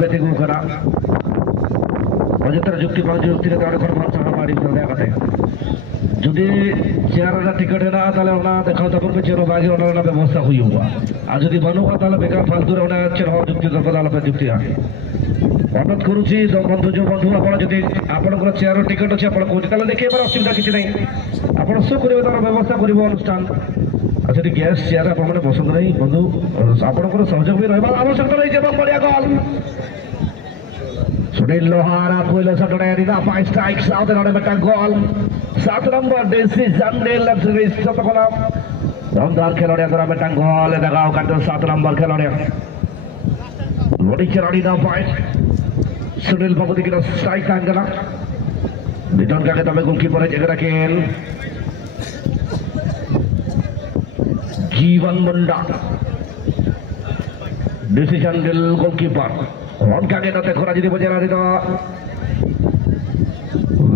Batting करा অযথার যুক্তি যুক্তিটা অনেক ভাবতে হবে দেখাতে যদি চেয়ারটা टिकट है ना তাহলে ওনা দেখাও তখন চেয়ার বাজি ওনা ব্যবস্থা हुई हुआ আর যদি বানুকা তাহলে বেকার ফালতু ওনা চেয়ার হওয়া যুক্তি দরকার যুক্তি আছে অনুরোধ করুছি বন্ধু যে বন্ধু আপনার যদি আপনার চেয়ার টিকট আছে আপনার কোচ তাহলে দেখে এবার অসুবিধা কিছু নাই আপনার শো করবে তার ব্যবস্থা করব অনুষ্ঠান আর যদি গ্যাস চেয়ার আপনার পছন্দ নেই বন্ধু আপনার সহযোগ রহবার আবশ্যকতা রয়েছে এবং বড়িয়া গল সুনীল লোহারা কইল সটরে দিদা 5 স্ট্রাইক সাউথ এর একটা গোল 7 নম্বর ডিসিশন দিল রিস্ট কলাম দমদার খেলোয়াড় দ্বারা একটা গোল দেখাও কাটো 7 নম্বর খেলোয়াড় লড়িছে রানি দা পয়েন্ট সুনীল বাবু দিকে স্ট্রাইক আঙ্গলা বিটন কাকে তবে গোলকিপারে জায়গা রাখেন जीवन मुंडा डिसीजन दिल गोलकीपर उनका के नाते खोरा जी बजे रानी तो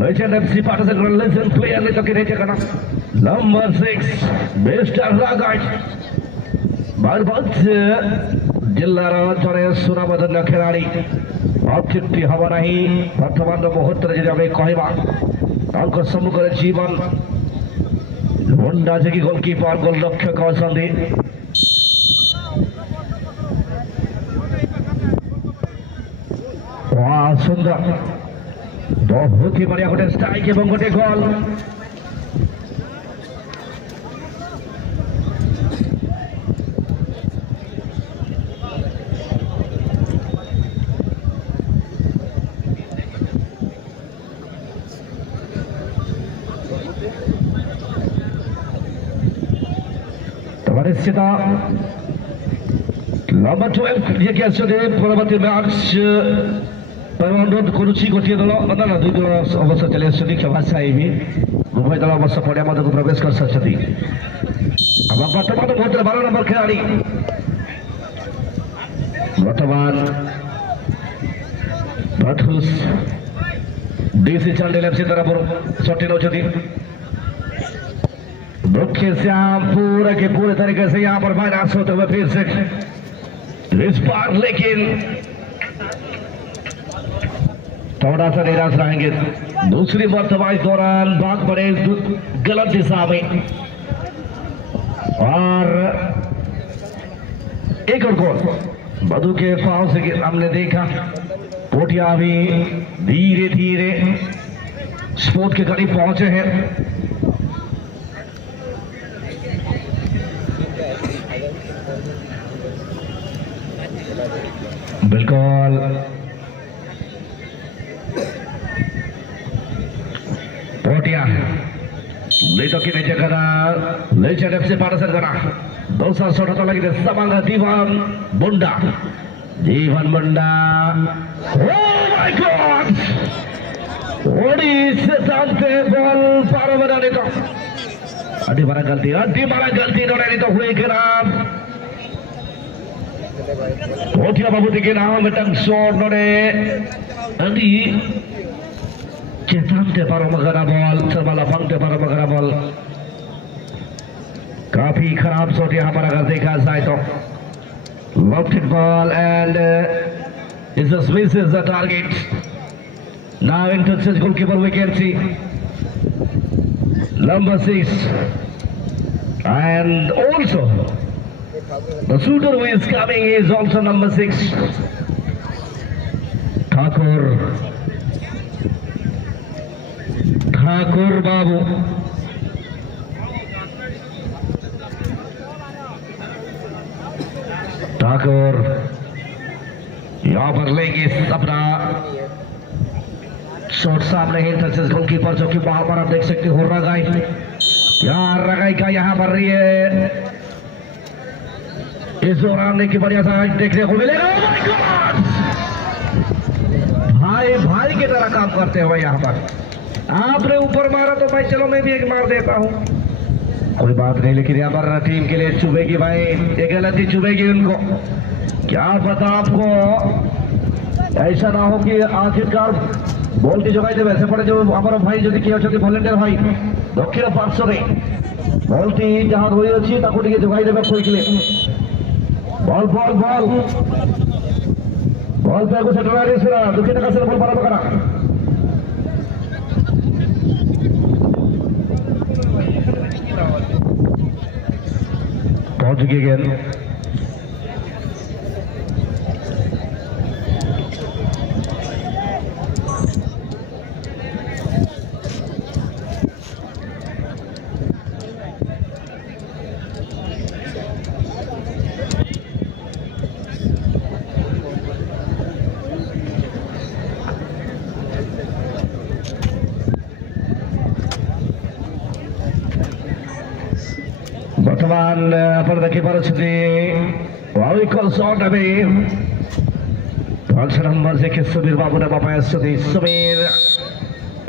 legend FC participant legend player ने तो के रेचे करना नंबर 6 मिस्टर रागाइट बारबाद जिला राजरे सुनाबदन खिलाड़ी ऑब्जेक्टिव हवा नहीं वर्तमान मुहूर्त जी हमें कहवा तांको सम्मुख जीवन मुंडा जी की गोलकीपर गोलरक्षक औसंदी वाह सुंदर बहुत ही बढ़िया गोटे स्ट्राइक एवं गोटे गोल नंबर 12 ये कैसे दे परवर्ती मैच पर अनुरोध करुछि गोटिए दल ना ना दुई दल अवश्य चले आसछथि क्षमा चाहेबी उभय दल अवश्य पड़िया मध्य को प्रवेश कर सकछथि अब वर्तमान मुहूर्त 12 नंबर खिलाड़ी वर्तमान बथुस डीसी चंडेल एफसी तरफ शॉट नौछथि मुख्य श्याम पूरे के पूरे तरीके से यहाँ पर माइनस होते हुए फिर से इस बार लेकिन थोड़ा सा निराश रहेंगे दूसरी मर्तबा इस दौरान भाग पड़े गलत दिशा में और एक और गोल मधु के फाउल से हमने देखा पोटिया भी धीरे धीरे स्पोर्ट के करीब पहुंचे हैं बिल्कुल पोटिया नहीं तो कि नीचे करा नीचे एफसी पार्टिसिपेंट करा 200 लगी समांग जीवन मुंडा ओह माय गॉड ओडिशा जानते बॉल पार बनाने तो अड्डी मारा गलती नहीं तो हुए खराब पोटिया बाबू दिखे नाम बेटन शॉट नोडे अभी चेतांते पारो मगरा बॉल सरमाला पंक्ते पारो मगरा बॉल काफी खराब शॉट यहाँ पर अगर देखा जाए तो lofted ball and is the misses the target now in touch with goalkeeper we can see number 6 and also the shooter who is coming is also number 6 Thakur Babu Thakur यहाँ पर लेंगे अपना शॉट सामने है गोलकीपर जो कि वहां पर आप देख सकते हो रगाई यार रगाई का यहाँ पर रही है इस दौरान की बढ़िया सा देखने को मिलेगा भाई भाई की तरह काम करते हुए यहाँ पर आपने ऊपर मारा तो भाई चलो मैं भी एक मार देता हूँ कोई बात नहीं लेकिन यहाँ पर टीम के लिए चुभेगी भाई ये गलती चुभेगी उनको क्या पता आपको ऐसा ना हो कि आखिरकार बॉल की जगह वैसे पड़े जो हमारा भाई जो किए भलेंटियर भाई दक्षिण पार्श्व बॉल टी जहाँ रही अच्छी जगह देवे कोई बॉल बॉल बॉल बॉल पे कुछ हटवारी सुना दुखी टका से बॉल बराबर करा पहुंच गए गेंद बर्तमान पर देखी परिस्थिति शॉट अभी 5 नंबर से सुबीर बाबू ने वापस सुबीर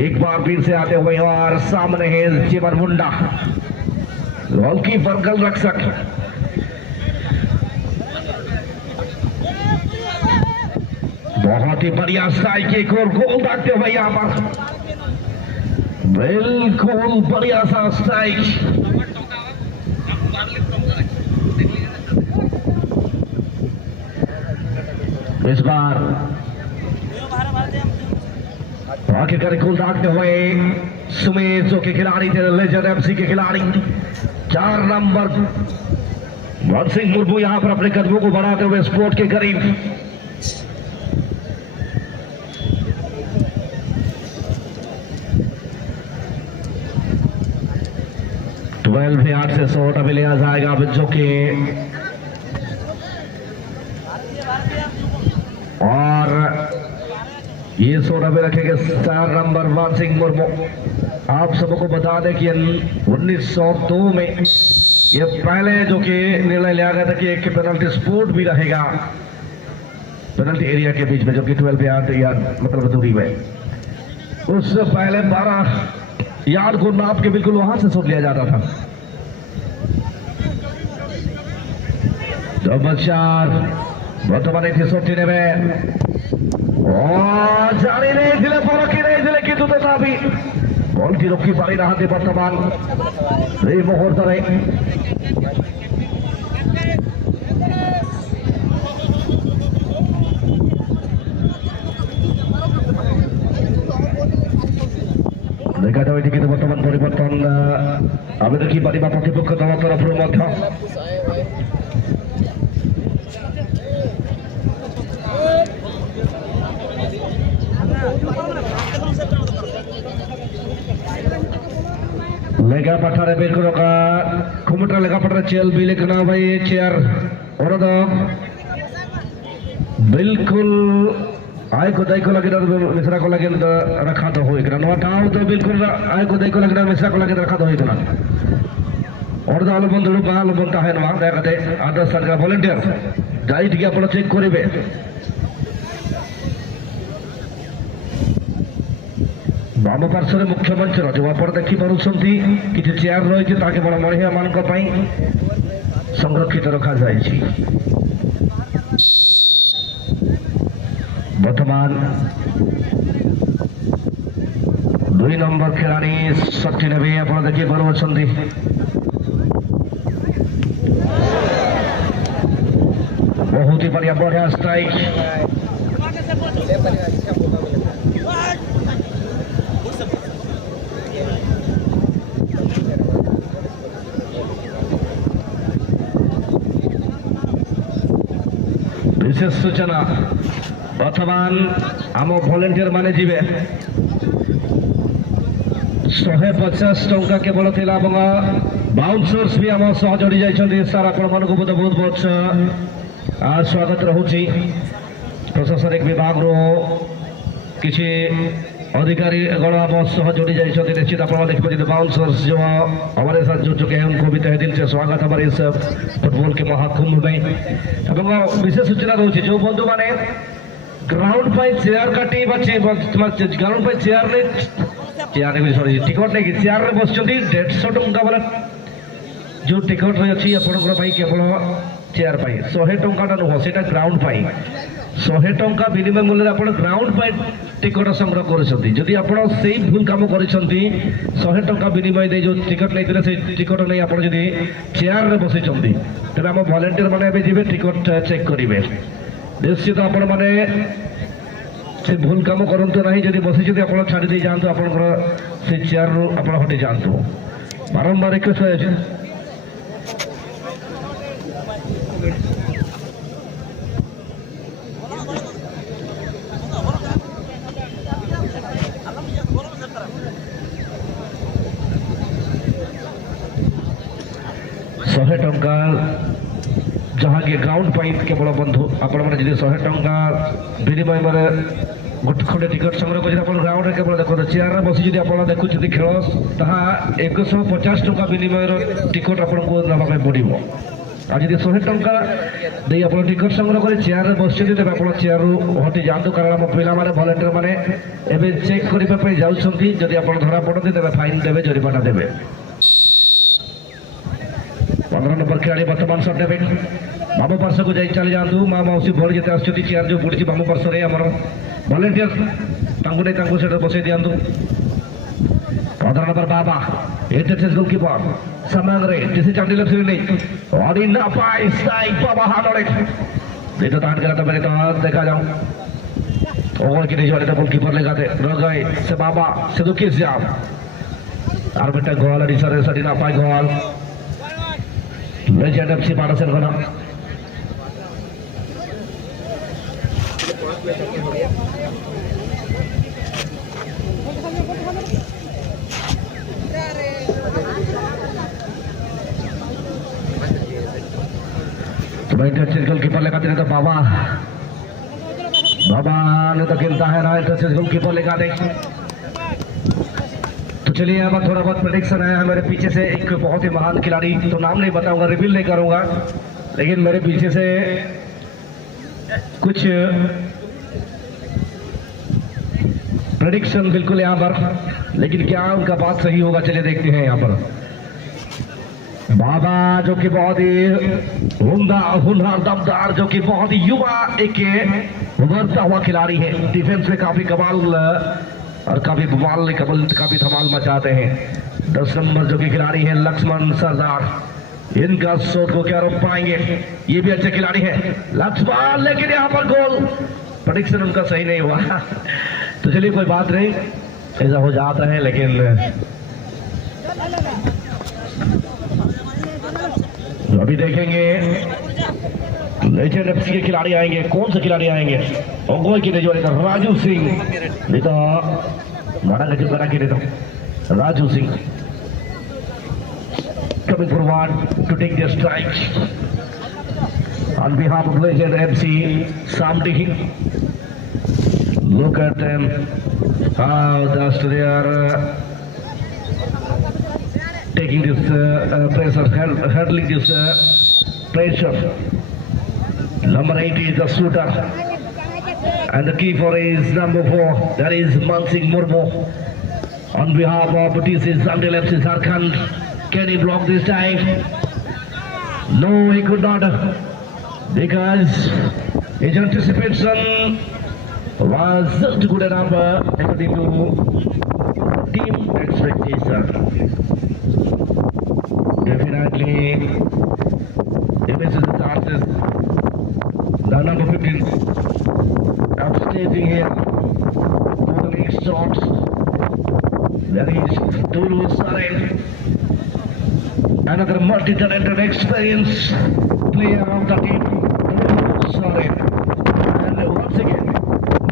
एक बार फिर से आते हुए और सामने है जीवन मुंडा गोलकीपर गोल रक्षक बहुत ही बढ़िया स्ट्राइक एक और गोल दागते हुए यहाँ पर बिल्कुल बढ़िया सा स्ट्राइक इस बार आखिरकार गोल दागते हुए सुमेर जो के खिलाड़ी थे लेजेंड एफसी के खिलाड़ी 4 नंबर वन सिंह मुर्मू यहां पर अपने कदमों को बढ़ाते हुए स्पोर्ट के करीब 12 यार्ड से शॉट अभी लिया जाएगा बच्चों के और ये शॉट अभी रखेंगे 4 नंबर वन सिंह मुर्मू। आप सबको बता दें कि 1902 में ये पहले जो कि निर्णय लिया गया था कि एक पेनल्टी स्पॉट भी रहेगा पेनल्टी एरिया के बीच में जो कि 12 यार्ड मतलब दूरी में उससे पहले 12 यार्ड को नाप के बिल्कुल वहां से शॉट लिया जाता था। तो बच्चार बर्तमान एक शॉट নেবে জানি নেই দিলে পরকি নেই দিলে কিন্তু তথাপি বলটি রক্ষী পারি না হাতে বর্তমান এই মুহূর্তে দেখা যাবে কিন্তু বর্তমান পরিবর্তন আমি দেখি পারি বা প্রতিপক্ষ দলের তরফের মধ্যে lega patare belkul ka computer lega patare chel bi lekna bhai chair और तो बिल्कुल आय को दाई को लगे मिश्रा को लगे रखा तो होई करा नवा ठाव तो बिल्कुल आय को दाई को लगे मिश्रा को लगे रखा तो होई करा और तो आलो बंधु बाल बनता है नवा देखते आदर्श सरकार वॉलंटियर डाइट के अपन चेक करिवे बाम पार्श्वर मुख्य मंच जो आप देखी पार्टी किसी चेयर रही बड़ महिला मान संरक्षित रखा जाए। बर्तमान 2 नंबर खिलाड़ी शक्ति ने आप देखिए पार्टी बहुत ही बढ़िया बढ़िया स्ट्राइक विशेष सूचना बर्तमान आम वॉलंटियर माने जीवे 150 टंका केवल थिला बाउंसर्स भी आम सह जोड़ी जाइछन्ती सर आपण मानको बहुत बहुत स्वागत रहउछि प्रशासनिक विभाग रो किछि अधिकारी गण आम सह जोड़ी जाइछन्ती निश्चित आपण देखिए बाउंसर्स जो हमारे साथ जुड़ चुके हैं उनको भी तहे दिल से स्वागत हमारे इस फुटबॉल के महाकुंभ में। विशेष सूचना रोचे जो बंधु माने ग्राउंड पर चेयर काटी ग्राउंड पर चेयर सॉरी टिकट नहीं चेयर रे बस 150 टंका वाला जो टिकट रे अछि आपनकर भाई केवल चेयर पाई 100 टंका नुह से ग्राउंड पाई 100 टंका विनिमय मूल्य आप ग्राउंड पाई टिकट संग्रह करी आप भूल कम कर 100 टंका विनिमय दे जो टिकट लेते से टिकट नहीं आप चेयर रे बसई तेज आम वॉलंटियर मैंने जी टिकट चेक करेंगे निश्चित आपण मैंने से भूल कम करतु ना जब बसी जब आप छाड़ी दे जातु आप चेयर रू आप हटि जातु बारंबार रिक्वेस्ट हो शहे टंका जहाँ के ग्राउंड पाई केवल बंधु आपण मैंने जी 100 टंका विनिमय गोटे खंडे टिकट संग्रह कर ग्राउंड में केवल देखो चेयर बसी जी आप देखुं खेल ताहा 150 टंका विनिमय टिकट आपको नापा पड़ो आज जी 100 टंका दे आप टिकट संग्रह कर चेयर बस आप चेयर रू हटि जातु कारण आम पिला भलेंटियर मैंने एवं चेक करने जाऊँगी जदि आप धरा पड़ती तेज फाइन देवे जरिमाना देवे 15 नंबर खिलाड़ी बर्तमान शॉट देवे बाम पार्श्व को जाई चली जातु माँ मौसी भोल जिते आस चेयर जो पड़ी बाम पार्श्व आमर भलेंटियर से बसई दिखाँ 15 नंबर बाबा इंटरसेस गोलकीपर समय टीसी चांडिल बाबा हाथ तान के मेरे तो देखा जाऊँ गोलकीपर लेगाते गए से बाबा से दुखी श्याम और बेटा गोल सारे साड़ी नापाय गोल लेजेंड एफसी पारसेन गना गोलकीपर लेगा तो बाबा ने तो खेलता है ना इंटरसेस गोलकीपर लेगा दे तो चलिए अब थोड़ा बहुत प्रेडिक्शन है मेरे पीछे से एक बहुत ही महान खिलाड़ी तो नाम नहीं बताऊंगा रिवील नहीं करूंगा लेकिन मेरे पीछे से कुछ प्रेडिक्शन बिल्कुल यहाँ पर लेकिन क्या उनका बात सही होगा चलिए देखते हैं यहाँ पर बाबा जो कि बहुत ही उम्दा हुनर दमदार जो कि बहुत ही युवा एक उभरता हुआ खिलाड़ी है डिफेंस में काफी कमाल और काफी बवाल काफी धमाल मचाते हैं 10 नंबर जो कि खिलाड़ी है लक्ष्मण सरदार इनका शॉट को क्या रोक पाएंगे ये भी अच्छे खिलाड़ी है लक्ष्मण लेकिन यहाँ पर गोल प्रेडिक्शन उनका सही नहीं हुआ तो चलिए कोई बात नहीं ऐसा हो जाता है लेकिन अभी देखेंगे लेजेंड एफसी के खिलाड़ी आएंगे कौन से खिलाड़ी आएंगे गोल की जो राजू सिंह नहीं तो बड़ा गजब बना के तो Raju Singh coming forward to take their strike on behalf of Legend FC Samdi. Look at them how just they are taking this pressure, handling this pressure. Number 8 is the shooter and the keeper is number 4, that is Mansingh Murmu. On behalf of TC Sandil FC Sarkhand, can he block this time? No, he could not because his anticipation was just good enough according to team expectation. Definitely he misses the chances. The number 15 upstaging here for the next shot. There is Tulu Saren, another multi-talented experienced player of the team. Tulu Saren, and once again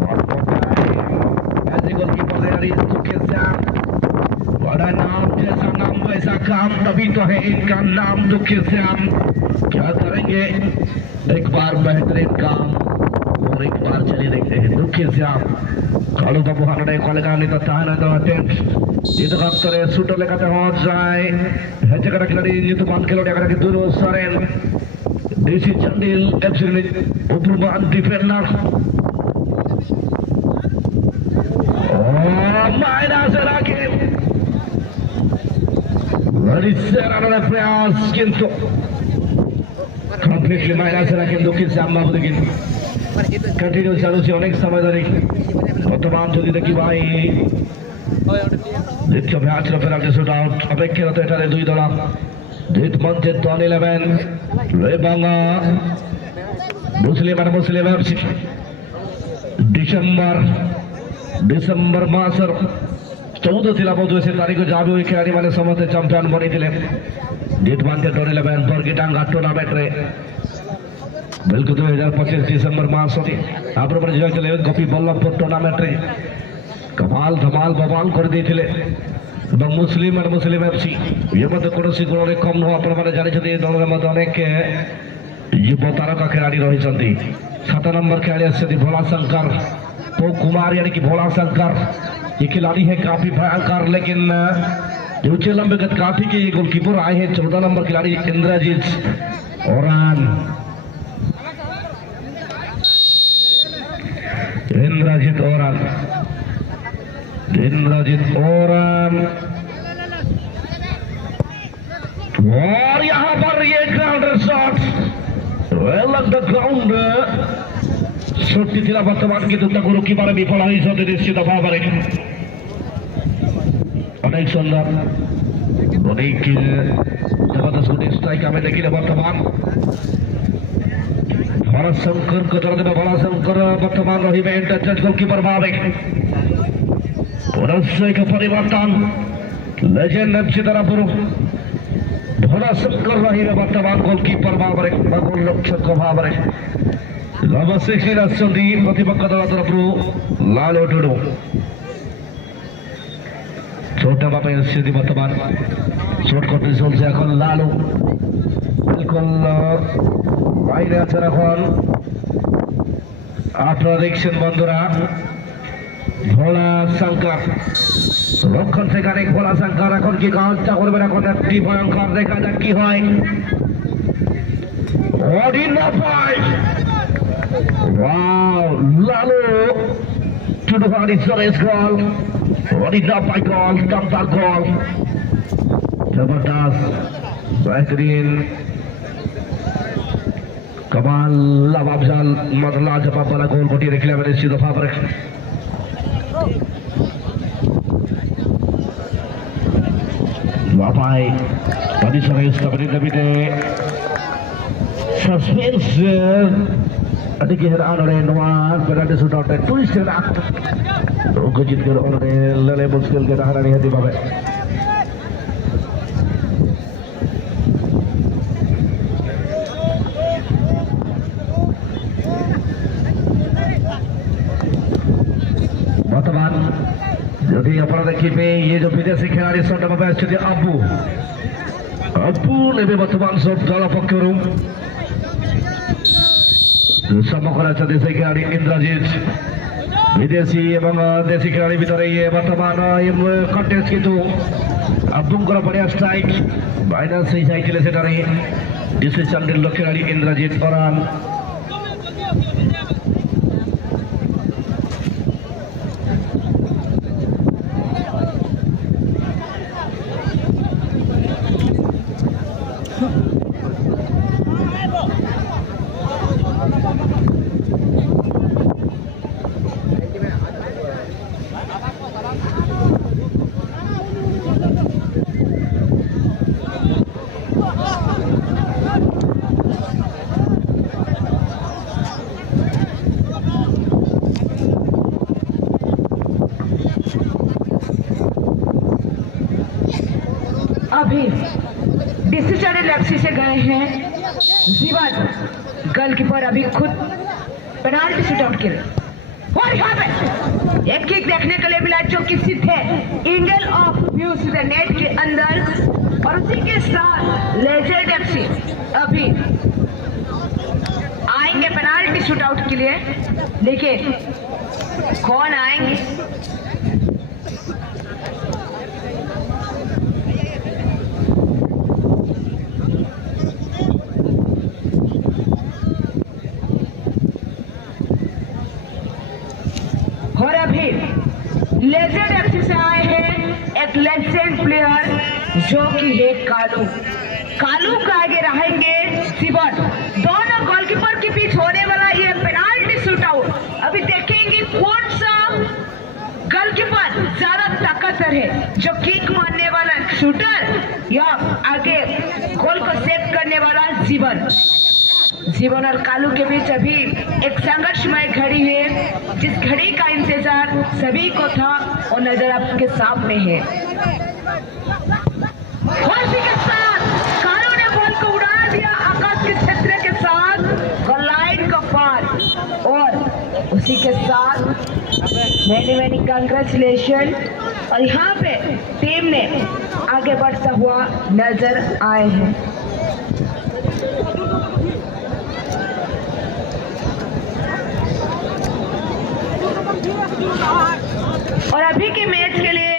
one more time as the goalkeeper there is Tukesam. बड़ा नाम जैसा नाम वैसा काम तभी तो है इनका नाम दुखीश्याम क्या करेंगे एक बार बेहतरीन काम और एक बार चलिए देखते हैं दुखीश्याम कालू बाबू हानडे कॉलेगा नहीं तो ताना तो अटेंट ये तो बात करे शूटर लेकर तो हो जाए है जगह खिलाड़ी ये तो मान खेलो जगह के दूर सरेन DC Chandil absolutely उपरमान defender minus राके another प्रयास किंतु completely माइनस राके दुखीश्याम बाबू लेकिन कंटिन्यू चालू से अनेक समय धरे वर्तमान যদি দেখি ভাই দ্বিতীয় ম্যাচের পেনাল্টি শুট আউট অপেক্ষারত এটারে দুই দল দ্বিত মঞ্চের দল 11 রেবাঙ্গা मुस्लिम एफसी डिसेम्बर मासर 14 थिला बोधुए से तारीख जाबे ओई खेलाड़ी माने समस्त चैंपियन बनिथिले डिटमांटे टोर 11 बर्गिटांगा टूर्नामेंट रे बिल्कुल 2025 डिसेम्बर मास होती आपरे पर जिला गोपी बल्लभपुर टूर्नामेंट रे कमाल धमाल बवाल कर देथिले এবং मुस्लिम एफसी ये मध्य कोनोसी गुणरे कम न आपण माने जानि छथि दलर मध्य अनेक युव तारका खिलाड़ी रही 7 नंबर खिलाड़ी आछथि भोला शंकर तो कुमार यानी कि भोला शंकर ये खिलाड़ी है काफी भयंकर लेकिन ऊंचे लंबे गत काफी के ये गोलकीपर आए हैं 14 नंबर खिलाड़ी इंद्रजीत ओरान और यहाँ पर ये grounder shot well on the ground छोटी थिला वर्तमान की दुटा गुरु की बारे विफल हुई सते निश्चित भाव में अनेक सुंदर अनेक जबरदस्त गुड स्ट्राइक हमें देखिले वर्तमान भोला शंकर को तरह में भोला शंकर वर्तमान रही में इंटरचेंज गोलकीपर भाव पुनः एक परिवर्तन लेजेंड एफसी तरफ भोला शंकर रही में वर्तमान गोलकीपर भाव में गोलरक्षक भाव में नवशिक्षित आसछन्ति प्रतिपक्ष दल तरफ लालो टुडू छोटा बापा स्थिति वर्तमान शॉट करते चलছে এখন লালু बिल्कुल বাইরে আছেন এখন আপনারা দেখছেন বন্ধুরা ভোলা শঙ্কর রক্ষণ সেখানে ভোলা শঙ্কর এখন কি কাজটা করবেন এখন একটি ভয়ঙ্কর দেখা যাক কি হয় অডিনাফাই Wow, Lalo to the body, Suarez goal. What is up by goal? Stop that goal. Jabardast, Bahrain. Kamal Lavabjal, Madala Japapala goal, but he reclaimed the fabric. Wapai, Tadi Suarez covering the bit. Suspense. अधिक हैरान रहे Nawaz penalty shoot out है twist है तो को जीत कर और लले मुश्किल के रहा नहीं है दिबावे वर्तमान यदि अपना देखिए ये जो विदेशी खिलाड़ी शॉट में आछथि अब्बू ने वर्तमान शॉट दल पक्षरु सम्मुखर देशी खिलाड़ी इंद्रजीत विदेशी एवं देशी खिलाड़ी भितर ये वर्तमान कन्टेस्ट किन्तु अब्बुंकर बढ़िया स्ट्राइक माइनस से जाइए सेटारे डिसिजन निल खिलाड़ी इंद्रजीत ओरान अभी डिसीजन एफसी से गए हैं जीवन गोलकीपर अभी खुद पेनाल्टी शूट आउट के लिए और यहाँ पे एक किक देखने के लिए मिला जो कि सीधे एंगल ऑफ व्यू सीधे नेट के अंदर और उसी के साथ लेजेंड एफसी अभी आएंगे पेनाल्टी शूट आउट के लिए देखिए कौन आएंगे और अभी लेजेंड एफसी से आए हैं एक लेजेंड प्लेयर जो कि है कालू का आगे रहेंगे शिवन दोनों गोलकीपर के बीच होने वाला ये पेनाल्टी शूट आउट अभी देखेंगे कौन सा गोलकीपर ज्यादा ताकतवर है जो किक मारने वाला शूटर या आगे गोल को सेव करने वाला शिवन और कालू के बीच अभी एक संघर्षमय घड़ी है, जिस घड़ी का इंतजार सभी को था और नजर आपके सामने है। और इसी के साथ कालू ने बॉल को उड़ा दिया आकाश के क्षेत्र के साथ और लाइन का पार, और उसी के साथ मैनी कंग्रेचुलेशन। और यहाँ पे टीम ने आगे बढ़ता हुआ नजर आए हैं।